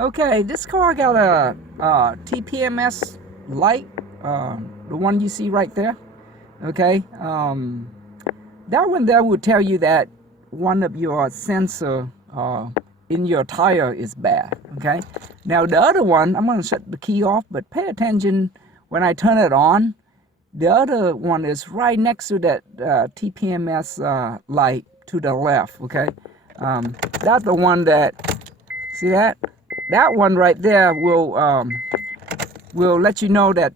Okay, this car got a TPMS light, the one you see right there. Okay, that one there will tell you that one of your sensor in your tire is bad. Okay, now the other one, I'm going to shut the key off, but pay attention when I turn it on. The other one is right next to that TPMS light to the left. Okay, that's the one that, see that? That one right there will let you know that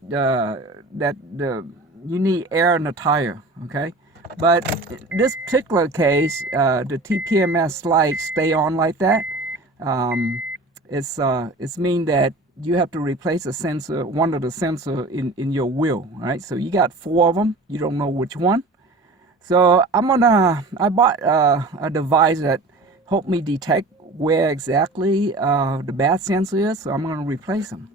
you need air in the tire. Okay, but in this particular case, the TPMS lights stay on like that. It's mean that you have to replace a sensor, one of the sensor in your wheel. Right? So you got 4 of them. You don't know which one. So I bought a device that helped me detect where exactly the bad sensor is, so I'm going to replace them.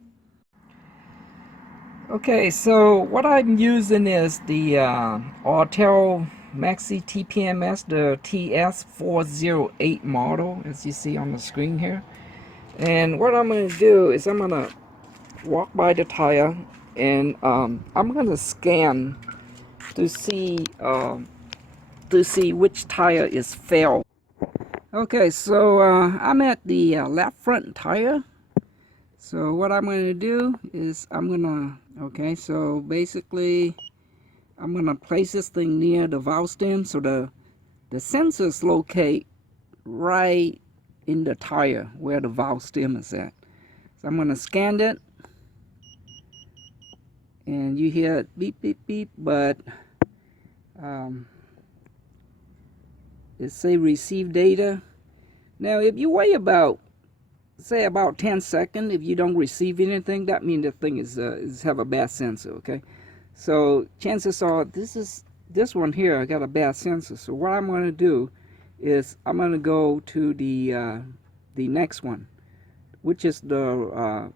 Okay, so what I'm using is the Autel Maxi TPMS, the TS408 model, as you see on the screen here. And what I'm going to do is I'm going to walk by the tire, and I'm going to scan to see which tire is failed. Okay, so I'm at the left front tire. So what I'm going to do is okay, so basically I'm going to place this thing near the valve stem so the sensors locate right in the tire where the valve stem is at. So I'm going to scan it, and you hear it beep, beep, beep, but it say receive data. Now if you wait about 10 seconds, if you don't receive anything, that means the thing is have a bad sensor. Okay, so chances are this one here I got a bad sensor. So what I'm going to do is I'm going to go to the next one, which is the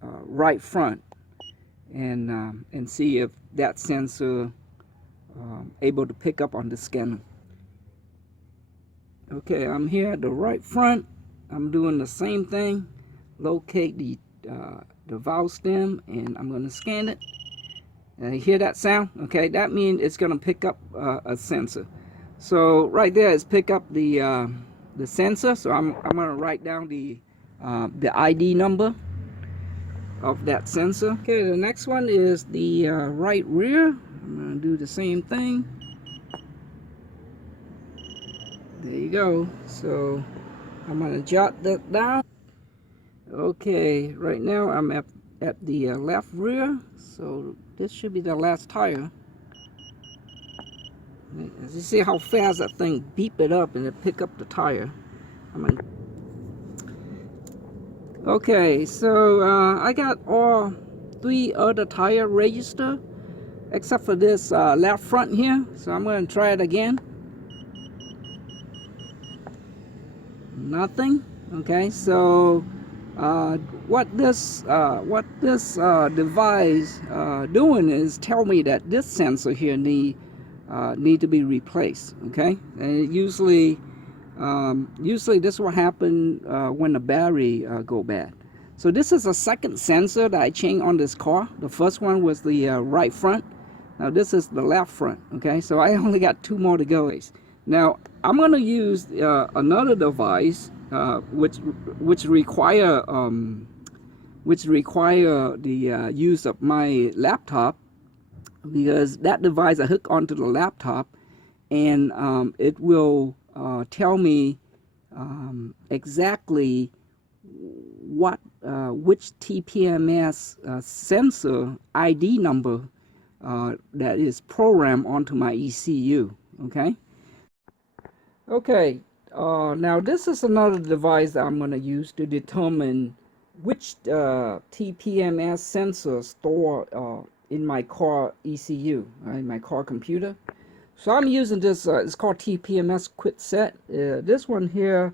right front, and see if that sensor able to pick up on the scanner. Okay, I'm here at the right front. I'm doing the same thing. Locate the valve stem, and I'm going to scan it. You hear that sound? Okay, that means it's going to pick up a sensor. So right there is pick up the sensor. So I'm going to write down the ID number of that sensor. Okay, the next one is the right rear. I'm going to do the same thing. There you go. So I'm going to jot that down. Okay, right now I'm at the left rear, so this should be the last tire. As you see how fast that thing beep it up and it pick up the tire. Okay, so I got all 3 other tire registered except for this left front here, so I'm going to try it again. Nothing. Okay, so what this device doing is tell me that this sensor here need to be replaced. Okay, and usually this will happen when the battery go bad. So this is a second sensor that I changed on this car. The first one was the right front. Now this is the left front. Okay, so I only got 2 more to go. Now I'm going to use another device which require the use of my laptop, because that device I hook onto the laptop, and it will tell me exactly which TPMS sensor ID number that is programmed onto my ECU. Okay, now this is another device that I'm going to use to determine which TPMS sensor stored in my car ECU, right, my car computer. So I'm using this, it's called TPMS Quick Set. This one here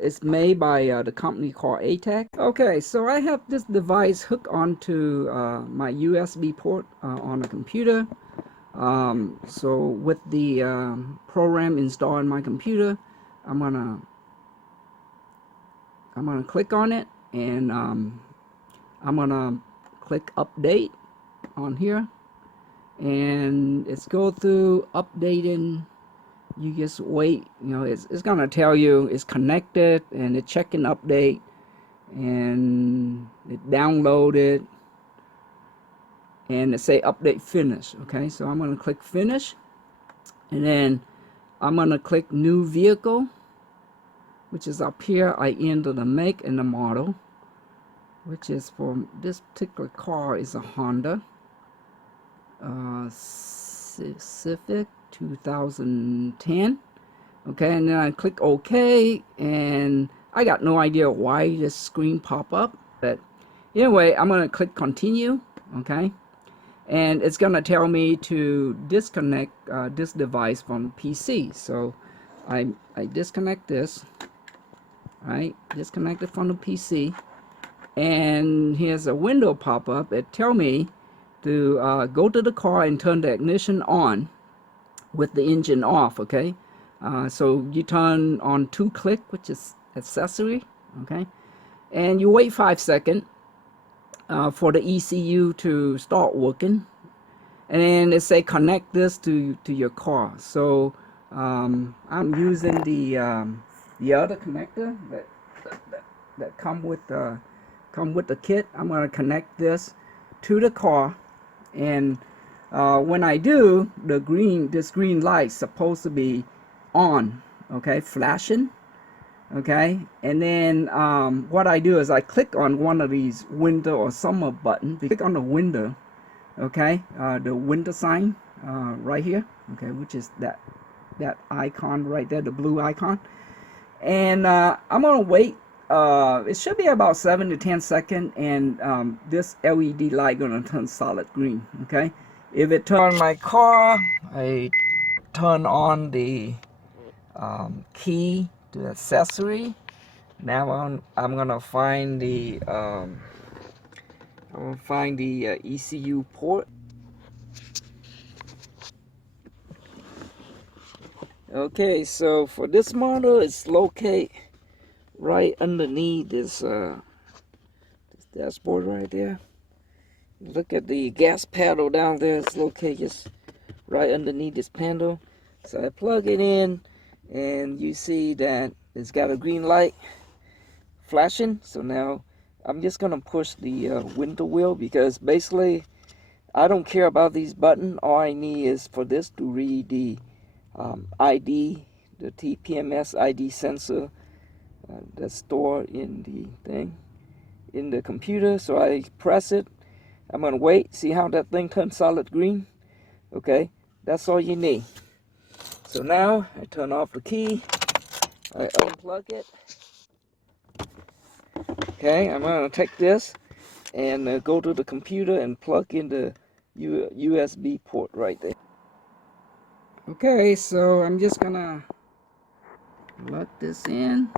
is made by the company called ATEC. Okay, so I have this device hooked onto my USB port on a computer. So with the program installed in my computer, I'm gonna click on it, and I'm gonna click update on here, and it's go through updating. You just wait, you know, it's gonna tell you it's connected, and it checking update, and it downloaded, and it say update finish. Okay, so I'm gonna click finish, and then I'm gonna click new vehicle, which is up here. I enter the make and the model, which is for this particular car is a Honda Civic 2010. Okay, and then I click OK, and I got no idea why this screen pop up, but anyway, I'm gonna click continue. Okay, and it's gonna tell me to disconnect this device from PC. So I disconnect this. Right, disconnect it from the PC, and here's a window pop up. It tell me to go to the car and turn the ignition on with the engine off. Okay, so you turn on 2-click, which is accessory. Okay, and you wait 5 seconds for the ECU to start working, and then it say connect this to your car. So I'm using the other connector that come with the kit. I'm going to connect this to the car, and when I do, this green light supposed to be on, okay, flashing. Okay, and then what I do is I click on one of these window or summer button. Click on the window, okay, the window sign right here, okay, which is that icon right there, the blue icon. And I'm gonna wait. It should be about 7 to 10 seconds, and this LED light gonna turn solid green. Okay, if it turn my car, I turn on the key to accessory. Now I'm gonna find the ECU port. Okay, so for this model, it's located right underneath this dashboard right there. Look at the gas pedal down there. It's located just right underneath this panel. So I plug it in, and you see that it's got a green light flashing. So now I'm just gonna push the window wheel, because basically I don't care about these buttons. All I need is for this to read the ID, the TPMS ID sensor that's stored in the thing, in the computer. So I press it. I'm gonna wait, see how that thing turns solid green. Okay, that's all you need. So now I turn off the key, I unplug it. Okay, I'm gonna take this and go to the computer and plug in the USB port right there. Okay, so I'm just gonna plug this in.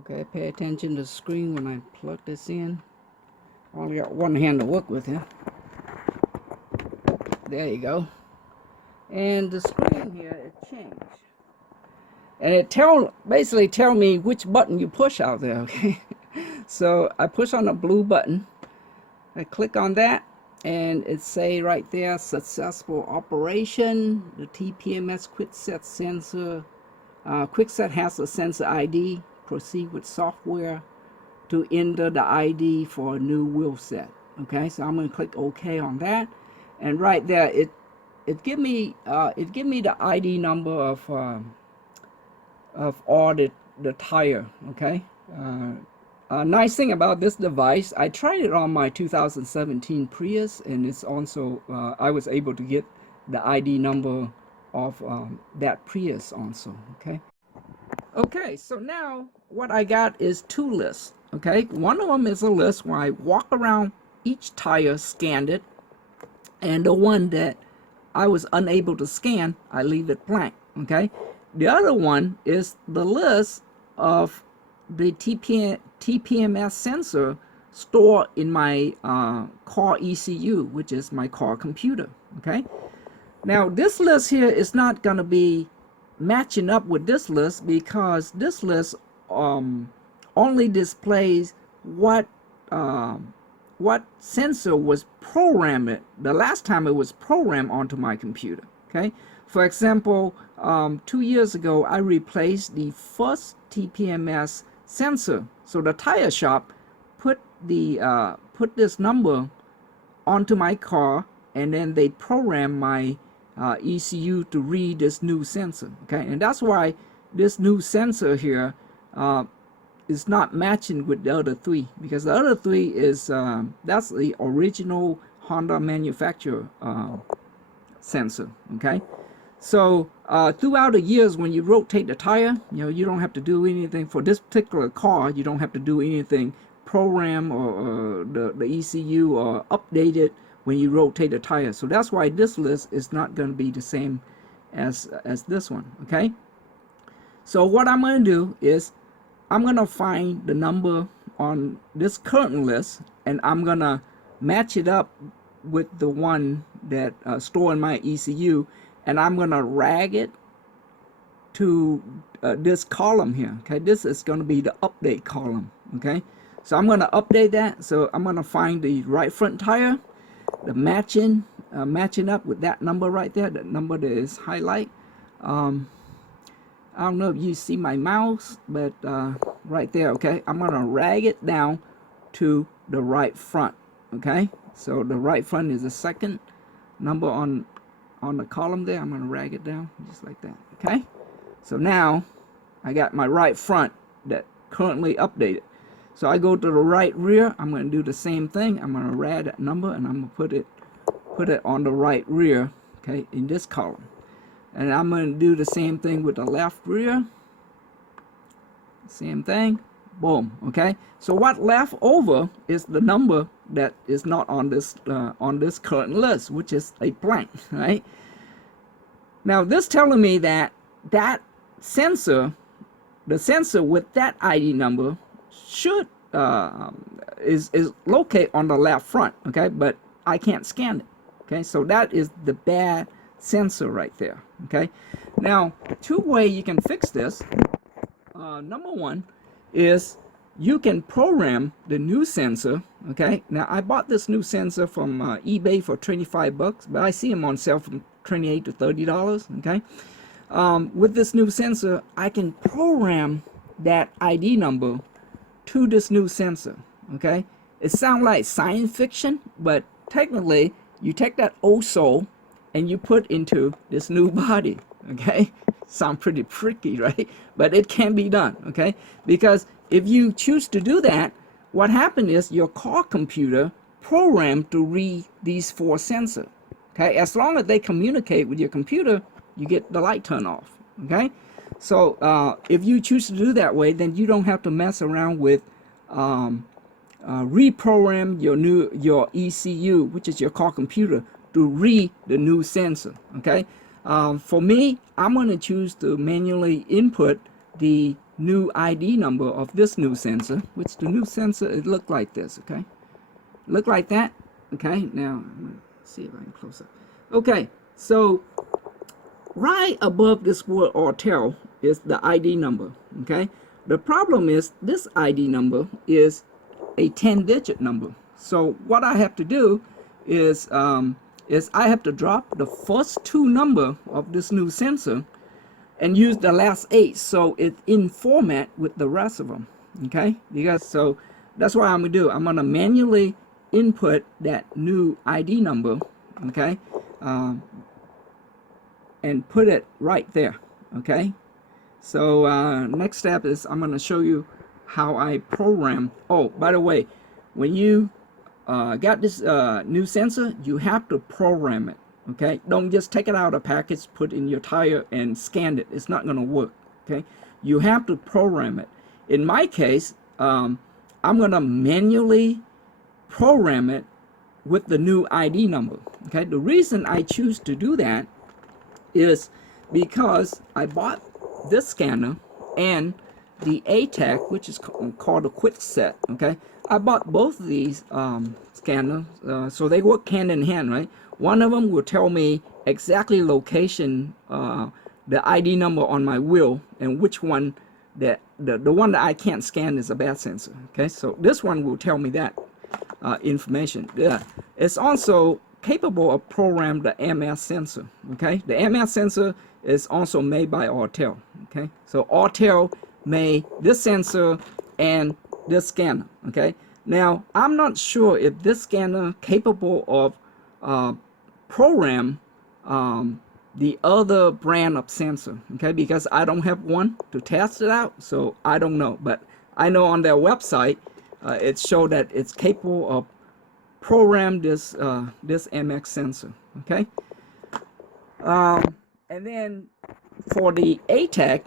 Okay, pay attention to the screen when I plug this in. Only got one hand to work with here. There you go. And the screen here, it changed. And it basically tell me which button you push out there, okay? So I push on the blue button. I click on that, and it say right there, successful operation. The TPMS quickset sensor. Quickset has a sensor ID. Proceed with software to enter the ID for a new wheel set. Okay, so I'm going to click OK on that, and right there it give me the ID number of all the tire. Okay, nice thing about this device, I tried it on my 2017 Prius, and it's also I was able to get the ID number of that Prius also. Okay, so now what I got is 2 lists. Okay, one of them is a list where I walk around each tire, scanned it, and the one that I was unable to scan, I leave it blank. Okay, the other one is the list of the TPMS sensor stored in my car ECU, which is my car computer. Okay, now this list here is not going to be matching up with this list, because this list only displays what sensor was programmed the last time it was programmed onto my computer. Okay, for example, 2 years ago I replaced the first TPMS sensor. So the tire shop put this number onto my car, and then they program my ECU to read this new sensor. Okay, and that's why this new sensor here is not matching with the other three, because the other three is that's the original Honda manufacturer sensor. Okay, so throughout the years, when you rotate the tire, you don't have to do anything. For this particular car, you don't have to do anything, program or the ECU or update it when you rotate the tire. So that's why this list is not going to be the same as this one. Okay, so what I'm going to do is I'm going to find the number on this current list, and I'm going to match it up with the one that stored in my ECU, and I'm going to rag it to this column here. Okay, this is going to be the update column. Okay, so I'm going to update that. So I'm going to find the right front tire, the matching up with that number right there, that number that is highlight. I don't know if you see my mouse, but right there. Okay, I'm going to rag it down to the right front. Okay, so the right front is the second number on the column there. I'm going to rag it down just like that. Okay, so now I got my right front that currently updated. So I go to the right rear. I'm going to do the same thing. I'm going to rag that number, and I'm going to put it on the right rear. Okay, in this column. And I'm going to do the same thing with the left rear. Same thing. Boom. Okay, so what left over is the number that is not on this current list, which is a blank. Right now, this telling me that sensor, the sensor with that ID number, should is located on the left front. Okay, but I can't scan it. Okay, so that is the bad sensor right there. Okay, now two ways you can fix this. Number one is you can program the new sensor. Okay, now I bought this new sensor from eBay for $25, but I see them on sale from $28 to $30. Okay, with this new sensor, I can program that ID number to this new sensor. Okay, it sounds like science fiction, but technically you take that old soul and you put into this new body. Okay, sound pretty tricky, right? But it can be done. Okay, because if you choose to do that, what happened is your car computer programmed to read these four sensors. Okay, as long as they communicate with your computer, you get the light turn off. Okay, so if you choose to do that way, then you don't have to mess around with reprogram your ECU, which is your car computer, to read the new sensor. Okay, for me, I'm going to choose to manually input the new ID number of this new sensor, which the new sensor, it looked like this. Okay, look like that. Okay, now let's see if I can close up. Okay, so right above this word Autel is the ID number. Okay, the problem is this ID number is a 10-digit number. So what I have to do is I have to drop the first two numbers of this new sensor and use the last 8, so it's in format with the rest of them. Okay, because so that's what I'm gonna do. I'm gonna manually input that new ID number. Okay, and put it right there. Okay, so next step is I'm gonna show you how I program. Oh, by the way, when you got this new sensor, you have to program it. Okay, don't just take it out of the package, put it in your tire and scan it. It's not going to work. Okay, you have to program it. In my case, I'm going to manually program it with the new ID number. Okay, the reason I choose to do that is because I bought this scanner and the ATAC, which is called a quick set. Okay, I bought both of these scanners, so they work hand in hand, right? One of them will tell me exactly location, the ID number on my wheel, and which one that the one that I can't scan is a bad sensor. Okay, so this one will tell me that information. Yeah, it's also capable of program the MS sensor. Okay, the MS sensor is also made by Autel. Okay, so Autel made this sensor and this scanner. Okay, now I'm not sure if this scanner capable of program the other brand of sensor. Okay, because I don't have one to test it out, so I don't know. But I know on their website it showed that it's capable of program this this MX sensor. Okay, and then for the ATEC,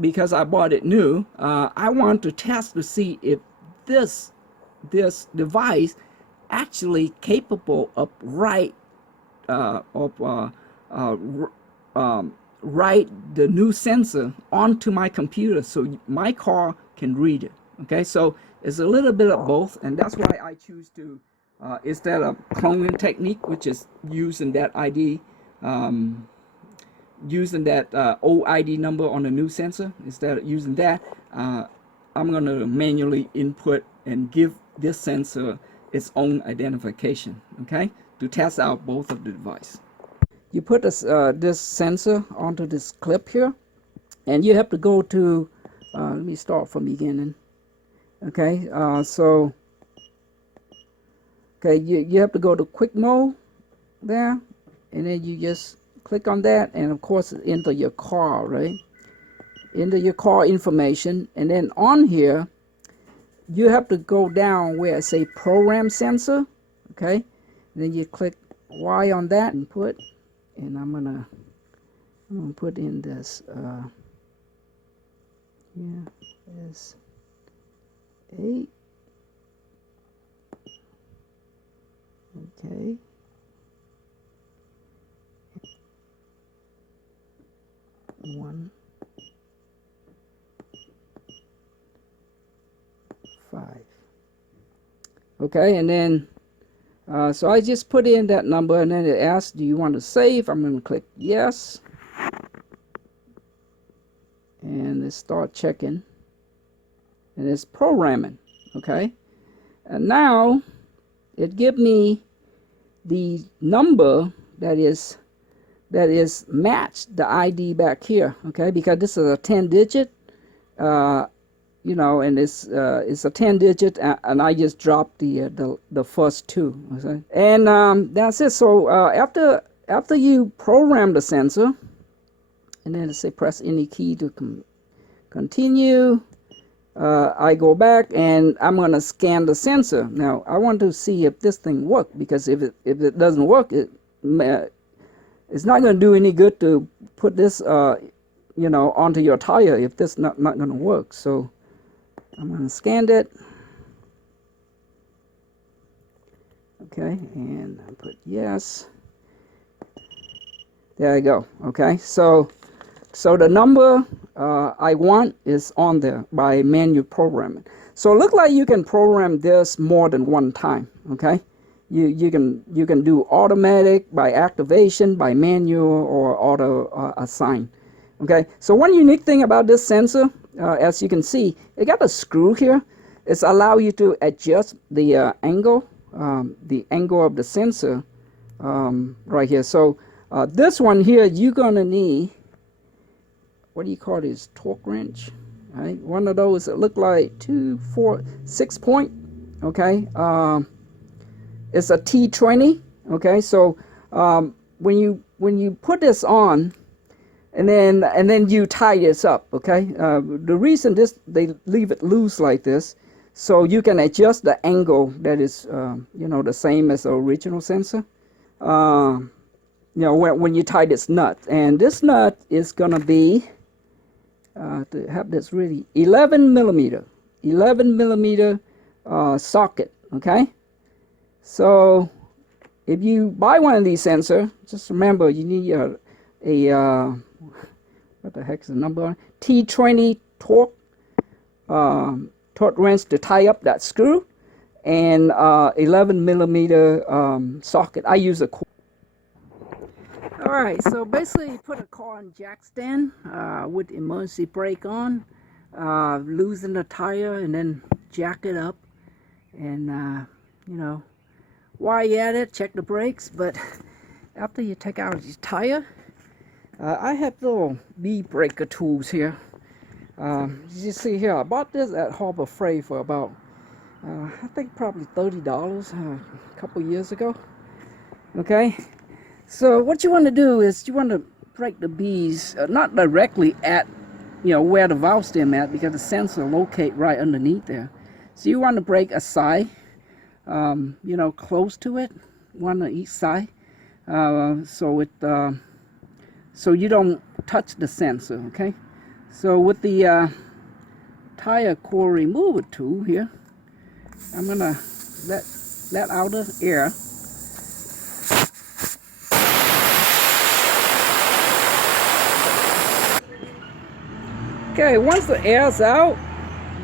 because I bought it new, I want to test to see if this device actually capable of write the new sensor onto my computer so my car can read it. Okay, so it's a little bit of both, and that's why I choose to instead of cloning technique, which is using that ID, using that old ID number on the new sensor, instead of using that, I'm going to manually input and give this sensor its own identification. Okay, to test out both of the device. You put this sensor onto this clip here, and you have to go to, let me start from beginning. Okay, so, okay, you have to go to quick mode there, and then you just click on that, and of course enter your car, right? Enter your car information, and then on here, you have to go down where I say program sensor, okay? Then you click Y on that and put, and I'm gonna put in this, is 8, okay, 1, 5. Okay, and then so I just put in that number, and then it asks, do you want to save? I'm going to click yes, and it start checking, and it's programming. Okay, and now it give me the number that is matched the ID back here. Okay, because this is a 10-digit, you know, and it's a 10-digit, and I just dropped the first 2. Okay? And that's it. So after you program the sensor, and then say press any key to continue, I go back and I'm gonna scan the sensor. Now I want to see if this thing works, because if it doesn't work, it's not gonna do any good to put this you know, onto your tire if this not gonna work. So I'm going to scan it. Okay, and I put yes. There you go. Okay, so the number I want is on there by manual programming. So it looks like you can program this more than one time. Okay, you can do automatic, by activation, by manual, or auto assign. Okay, so one unique thing about this sensor, as you can see, it got a screw here. It's allow you to adjust the angle of the sensor right here. So this one here, you're gonna need, what do you call this, torque wrench, right? One of those that look like 2, 4, 6 point. Okay, it's a T20. Okay, so when you put this on, and then you tie this up. Okay, the reason they leave it loose like this, so you can adjust the angle that is you know, the same as the original sensor. You know, when you tie this nut, and this nut is gonna be to have this really 11 millimeter socket. Okay, so if you buy one of these sensors, just remember you need a what the heck is the number on it? T20 torque wrench to tie up that screw, and 11 millimeter socket. I use a Alright, so basically you put a car on jack stand with emergency brake on. loosen the tire and then jack it up, and you know, while you're at it, check the brakes. But after you take out the tire, I have little bee breaker tools here. You see here, I bought this at Harbor Freight for about I think probably $30 a couple years ago. Okay, so what you want to do is you want to break the bees not directly at, you know, where the valve stem at, because the sensor locate right underneath there. So you want to break a side, you know, close to it, one on each side, so you don't touch the sensor. Okay, so with the tire core remover tool here, I'm gonna let out the air. Okay, once the air's out,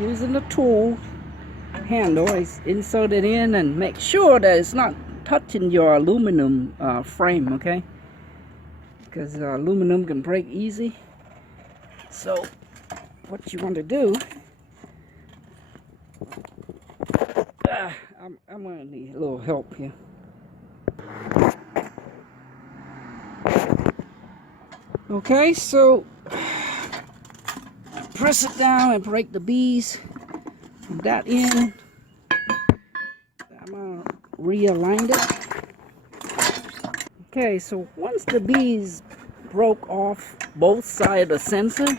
using the tool handle, I insert it in and make sure that it's not touching your aluminum frame, okay? Because aluminum can break easy. So what you want to do, I'm gonna need a little help here. Okay, so press it down and break the bees from that end. I'm gonna realign it. Okay, so once the bees broke off both sides of the sensor,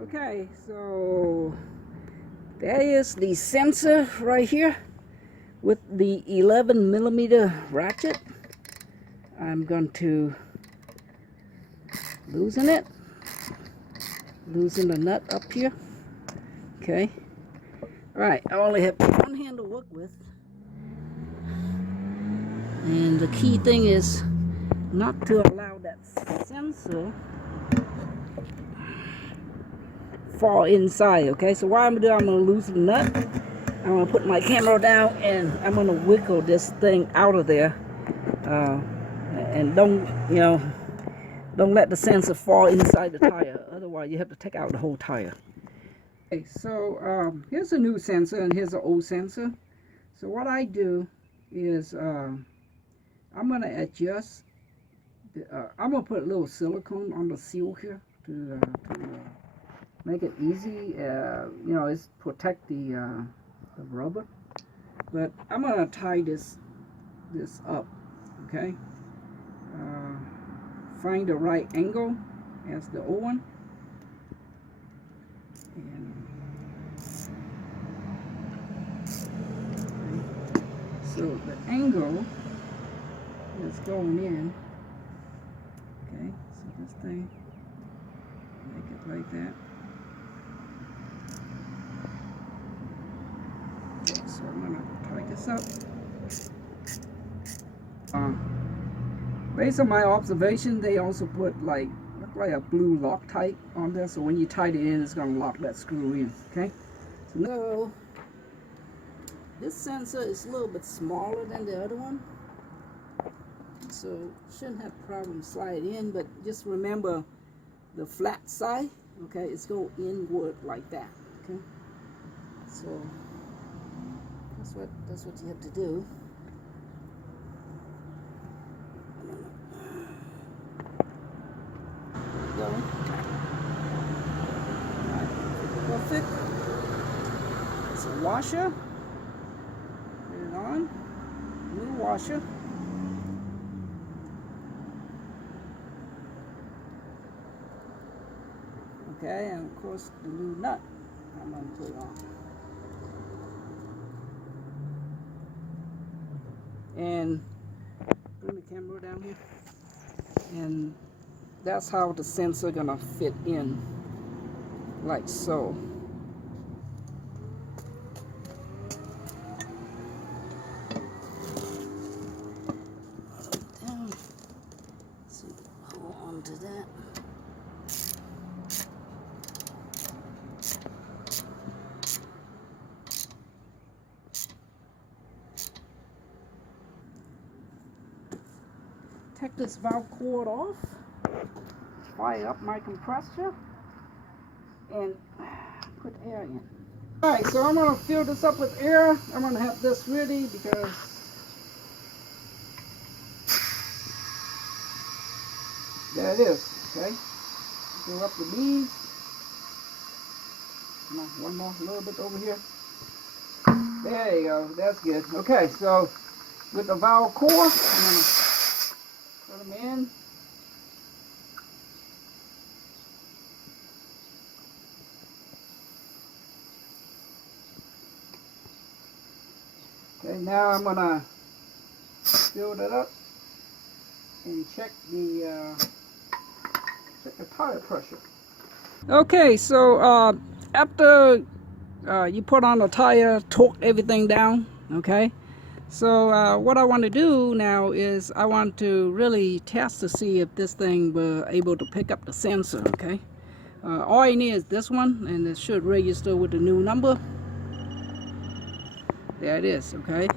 okay, so there is the sensor right here with the 11mm ratchet. I'm going to loosen it. Loosen the nut up here. Okay. Alright, I only have one hand to work with. And the key thing is not to allow that sensor fall inside. Okay, so what I'm gonna do, I'm gonna loosen the nut. I'm gonna put my camera down and I'm gonna wiggle this thing out of there. And don't let the sensor fall inside the tire. Otherwise, you have to take out the whole tire. Okay, so here's a new sensor and here's an old sensor. So what I do is I'm gonna adjust. I'm gonna put a little silicone on the seal here to make it easy. You know, it's protect the rubber. But I'm gonna tie this up. Okay. Find the right angle as the old one. And, okay. So the angle is going in. Okay, so this thing, make it like that. Okay, so I'm gonna tie this up. Based on my observation, they also put look like a blue Loctite on there, so when you tie it in, it's gonna lock that screw in. Okay. So now this sensor is a little bit smaller than the other one, so shouldn't have problem slide in. But just remember the flat side. Okay, it's go inward like that. Okay. So that's what you have to do. Go. Perfect. It's a washer. Put it on. New washer. Okay, and of course the new nut I'm going to put on. And bring the camera down here. And that's how the sensor gonna fit in, like so. Down. So hold on to that. Take this valve cord off. Fire up my compressor and air in. Alright, so I'm going to fill this up with air. I'm going to have this ready because there it is. Okay, fill up the beads. Come on, one more, a little bit over here. There you go, that's good. Okay, so with the valve core, I'm going to put them in. Okay, now I'm going to fill that up and check the tire pressure. Okay, so after you put on the tire, torque everything down, okay? So what I want to do now is I want to really test to see if this thing will able to pick up the sensor, okay? All you need is this one, and it should register with the new number. There it is, okay?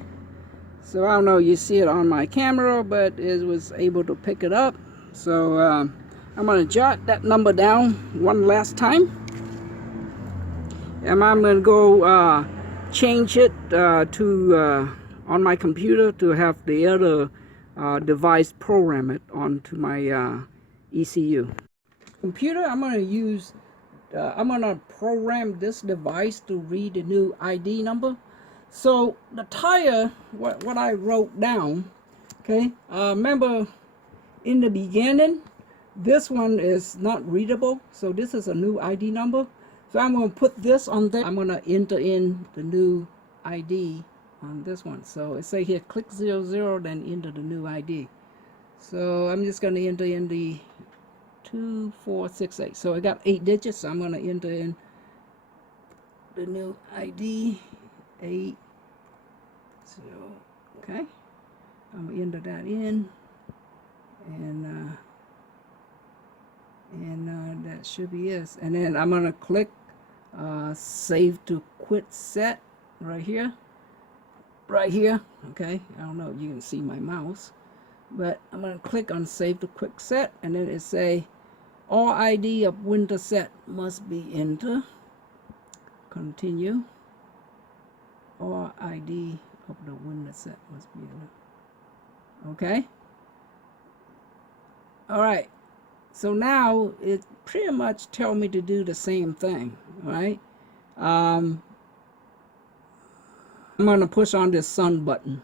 So I don't know, you see it on my camera, but it was able to pick it up. So I'm going to jot that number down one last time. And I'm going to go change it to on my computer to have the other device program it onto my ECU. Computer, I'm going to use, I'm going to program this device to read the new ID number. So the tire, what I wrote down, okay, remember in the beginning, this one is not readable, so this is a new ID number. So I'm going to put this on there. I'm going to enter in the new ID on this one. So it say here, click 00, then enter the new ID. So I'm just going to enter in the 2468. So I got 8 digits, so I'm going to enter in the new ID. 8, 0, okay, I'm gonna enter that in, and that should be it. And then I'm gonna click save to quit set right here, okay. I don't know if you can see my mouse, but I'm gonna click on save to quick set, and then it say all ID of winter set must be entered. Continue. Or ID of the window set must be in it. Okay. All right. So now it pretty much tells me to do the same thing. All right. I'm going to push on this sun button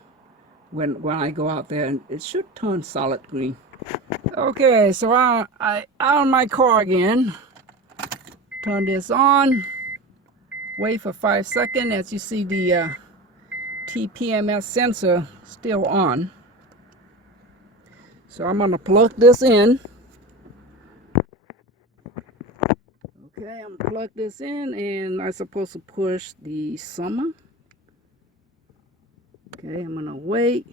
when I go out there, and it should turn solid green. Okay. So I on my car again. Turn this on. Wait for 5 seconds. As you see, the TPMS sensor still on. So I'm going to plug this in. Okay, I'm going to plug this in, and I'm supposed to push the summer. Okay, I'm going to wait.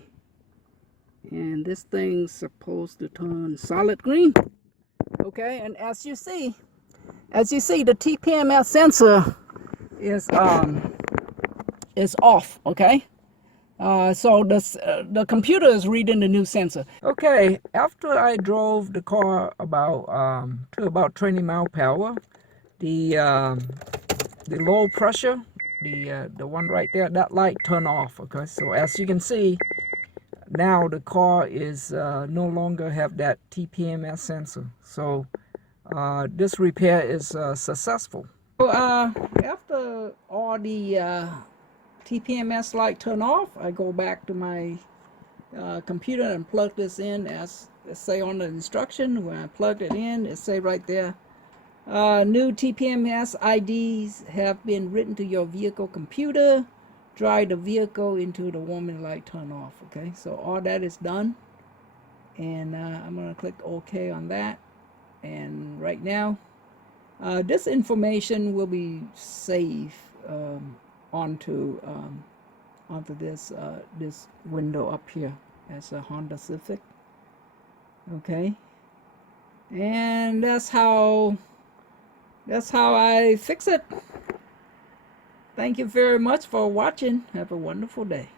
And this thing's supposed to turn solid green. Okay, and as you see, the TPMS sensor is off, okay? So the computer is reading the new sensor. Okay, after I drove the car to about 20 mile per hour, the low pressure, the one right there, that light turned off. Okay, so as you can see, now the car is no longer have that TPMS sensor. So this repair is successful. So after all the TPMS light turn off, I go back to my computer and plug this in as it say on the instruction. When I plugged it in, it say right there, new TPMS IDs have been written to your vehicle computer. Drive the vehicle into the warning light turn off. Okay, so all that is done, and I'm gonna click OK on that. And right now, this information will be saved onto this this window up here as a Honda Civic. Okay, and that's how I fix it. Thank you very much for watching. Have a wonderful day.